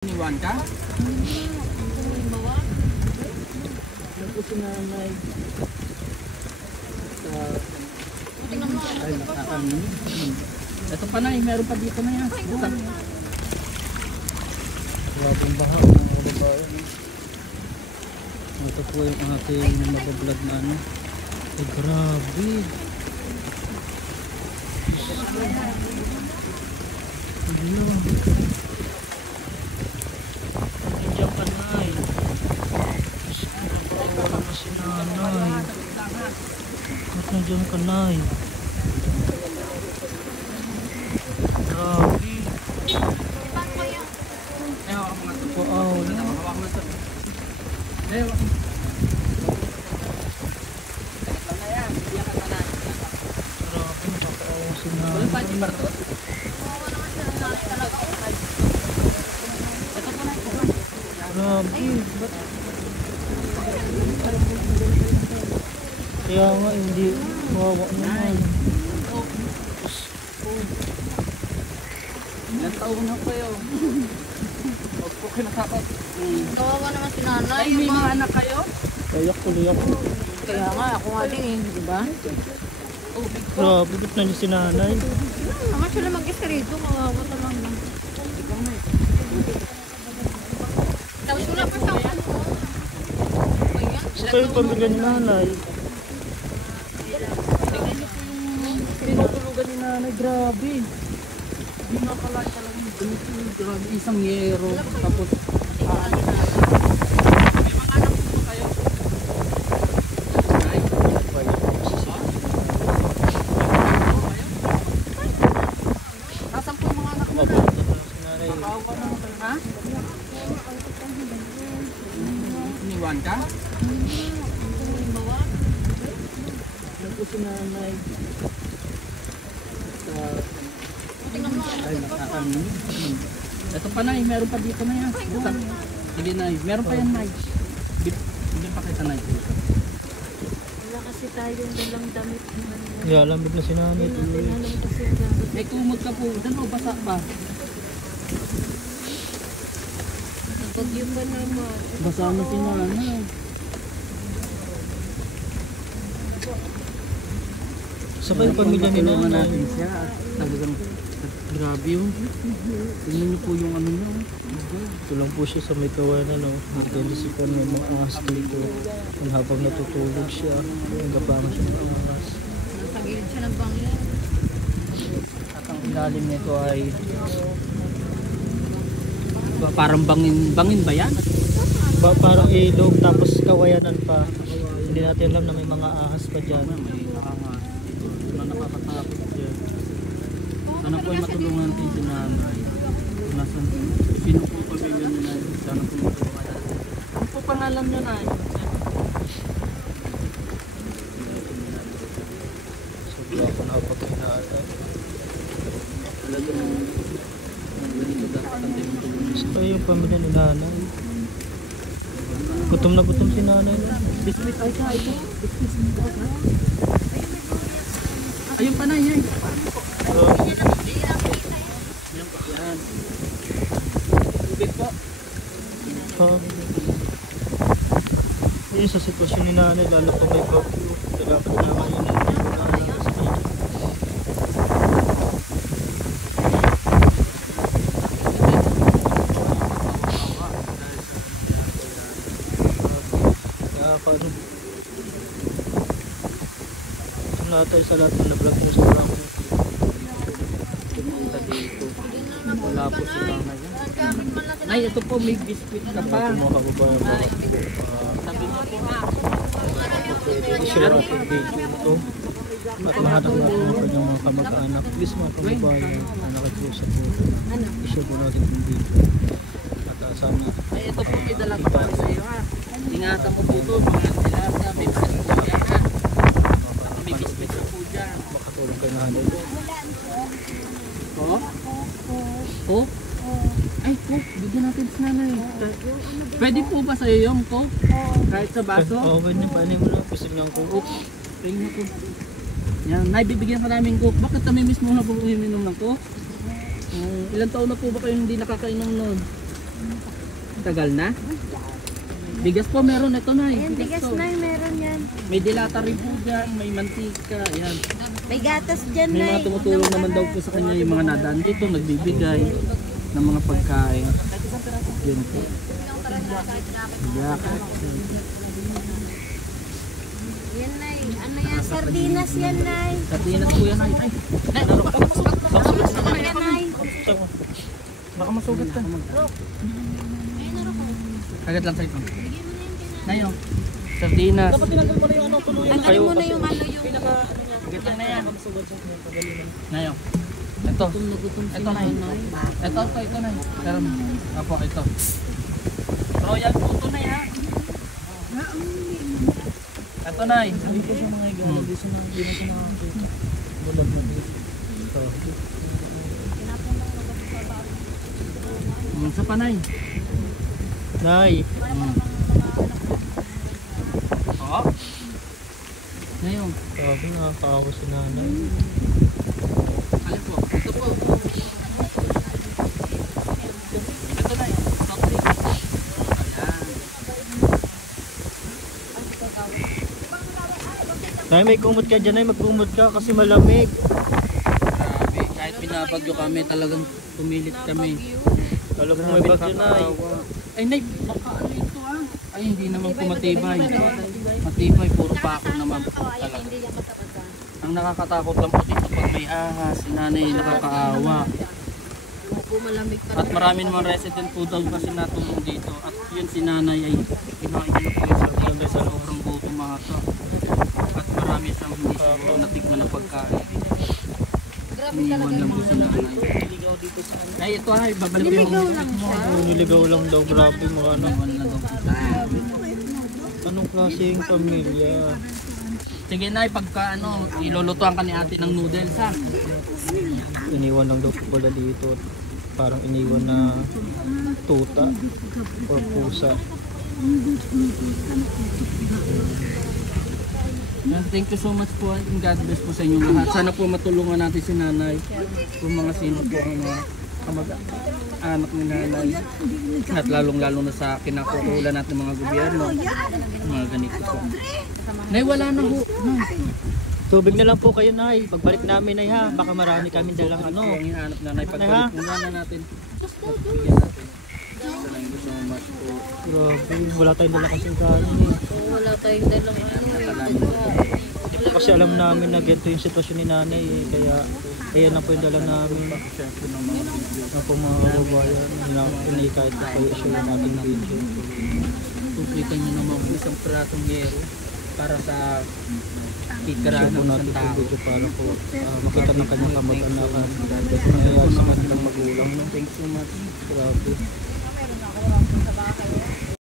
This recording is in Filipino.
Iniwan ka? Nagpo si nanay. Ay, nakakaminig. Ito pa na eh, meron pa dito na yan. Wabong baha mga kababayan. Ito po yung aking mabablog na ano. Ay, grabe. Ano? Nandiyan ka na eh. Wala na si nanay. Ba't nandiyan ka na eh? Grabe. Hawak mo nga ito. Wow. Hawak mo ito. Grabe, nakakaawa si nanay. Wala pa si Bartos? Grabe. Kaya nga hindi mawawa naman. Ilan taon na kayo? Huwag po kinakakot. Kawawa naman si nanay. Ay, may mga anak kayo? Kaya tuloy ako. Kaya nga, ako nga din eh, di ba? Grabe, ba't nandiyan si nanay? Naman sila mag-isa rito, kawawa talaga. Tapos wala pa siyang ano. Ayan, So kayo yung pamilya ni nanay? Tinutulugan ni nanay, grabe. Hindi nakakala talaga yung ganito. Grabe, isang yero. Tapos, may mga anak po ba kayo? Ay, nasan po yung mga anak mo na? Si nanay. Nakakawa naman kayo, ha? Iniwan ka? Ano po si nanay? Ay, nakakaminig. Ito pa na eh, meron pa dito na yan. Hindi na eh, meron pa yan na eh. Hindi pa kita na eh. Wala kasi tayong dalang damit. Kaya lamig na si nanay. Alam kasi dapat. May kumot ka po, dyan o basa pa. Bagyo pa naman. Basa mo si nanay. Sa kayo yung pamilya ni Tulungan nanay? natin siya. Talagang grabe yung. Tingnan niyo po yung ano niya. Ito lang po siya sa may kawanan, no? Nagkalisipan ng mga ahas dito. Kung habang natutulog siya, nagapangan siya ng ahas. Nasa gilid siya ng bangin. At ang ilalim nito ay parang bangin ba yan? Parang ilog, tapos kawayanan pa. Hindi natin alam na may mga ahas pa dyan. May nakakatakot dyan. Sana po ay matulungan natin si nanay. Kung nasan, sino po pamilya niya na sana po matulungan natin. Ano po pangalan niya na? Sobra ako nakapaghinaan. Talagang ganito dapat ang tinutulungan. Sa kayo yung pamilya ni nanay? Gutom na gutom si nanay. Biscuit ay ka, ito. Biscuit mo ka. Ayun pa na yan. Yan po yan. Tubig po. Yun sa sitwasyon ni nanay, lalo pa may bagyo. Kailangan na ngayon na sa kanya. Kaya paano? Natay sa lahat ng na-vlog mo sa vlog mo. Pumunta dito. Wala po si nanay. Nay, ito po may biscuit ka pa. Mga kababayan mo. Sabi niyo po nga. I-share ang video ito. At mahanap natin ang kanyang mga kamag-anak. Please mga kababayan, nakikiusap po. I-share po natin yung video. At sana Ay, ito po may dala ka pa sa iyo ha. Ingatan mo po ito. Mga tilapia, may biscuit po dyan ha. May biscuit po dyan. makatulong kay nanay. Po? Po? Ay, Coke. Bigyan natin sa nanay. Pwede po ba sa'yo yung Coke? Kahit sa baso? Oo, pwede pa mo na. Gusto niyang Coke. Tingnan ko. Yan, naibibigyan ka namin Coke. Bakit kami mismo na po uminom ng Coke? Ilang taon na po ba kayo hindi nakakainom nun? Tagal na? Bigas po meron ito na. Ayan, bigas to. na, meron yan. May dilata rin po dyan, may mantika, yan. May gatas dyan May na. mga tumutulong naman daw po sa kanya yung mga nadaan dito, nagbibigay ng mga pagkain. Yan po. Yaka. Yan, Nay. Ano yan? Sardinas yan, Nay. Sardinas po yan ay. Ay, baka masugat. Ano yan, Nay? Baka masugat ka. Agad lang sa ito. Ngayon, sardinas. Tanggalin mo na yung ano yung... Ito na yan. Ngayon. Ito. Ito na yun. Ito na yun. Pero, apo, ito. Royal po ito na yan. Ito na yun. Sa panay. Nay, Oo. Ngayon. grabe nakakaawa si nanay. Alin po? Ito po. Ito na yun. Top 3. Ayan. Nay, may kumot ka dyan, Nay. Magkumot ka kasi malamig. Grabe. Kahit binabagyo kami, talagang pumilit kami. Talagang may bagyo, Nay. Ay, Nay, baka ano ito ah. Ay, hindi naman po matibay. Matibay, puro pako naman po talaga. Ang nakakatakot lang po dito pag may ahas, si nanay nakakaawa. At marami naman resident po daw kasi natulong dito. At yun si nanay ay kinain na po yung sardinas sa sobrang gutom mga to. At marami siyang hindi siguro natikman na pagkain. Iniwan lang po si nanay. Ay, ito ay, babalik po yung mga Niligaw lang daw, grabe mga ano. iniwan na daw po si nanay. Anong klaseng pamilya? Sige na, pagka ano, ilulutuan ka ni ate ng noodles ha. Iniwan lang daw po pala dito. Parang iniwan na tuta or pusa. Thank you so much po and God bless po sa inyong lahat. Sana po matulungan natin si nanay. Kung mga sino po ang mga kamag-anak ni nanay. At lalong-lalo na sa kinakukulan natin mga gobyerno. Mga ganito po. Nay, wala na ho. Tubig na lang po kayo, Nay. Pagbalik namin, Nay, ha. Baka marami kami dalang ano. Ang hinahanap na nay. Pagbalik muna na natin. Bigyan natin. Thank you so much po. Grabe, wala tayong dalang kasing kanin eh. Wala tayong dalang Hindi po kasi alam namin na ganito yung sitwasyon ni nanay eh. Kaya, ayan na po yung dala namin. Siyempre ng mga video. Na po mga kababayan, kahit na kayo issue ng ating video. Tuplikan nyo naman po isang pratong yero para sa titirahan Issue po ng natin isang yung tao. video para po makita ng kanyang kamag-anakan. Nangyayari sa kanilang magulang. Thanks so much. Grabe.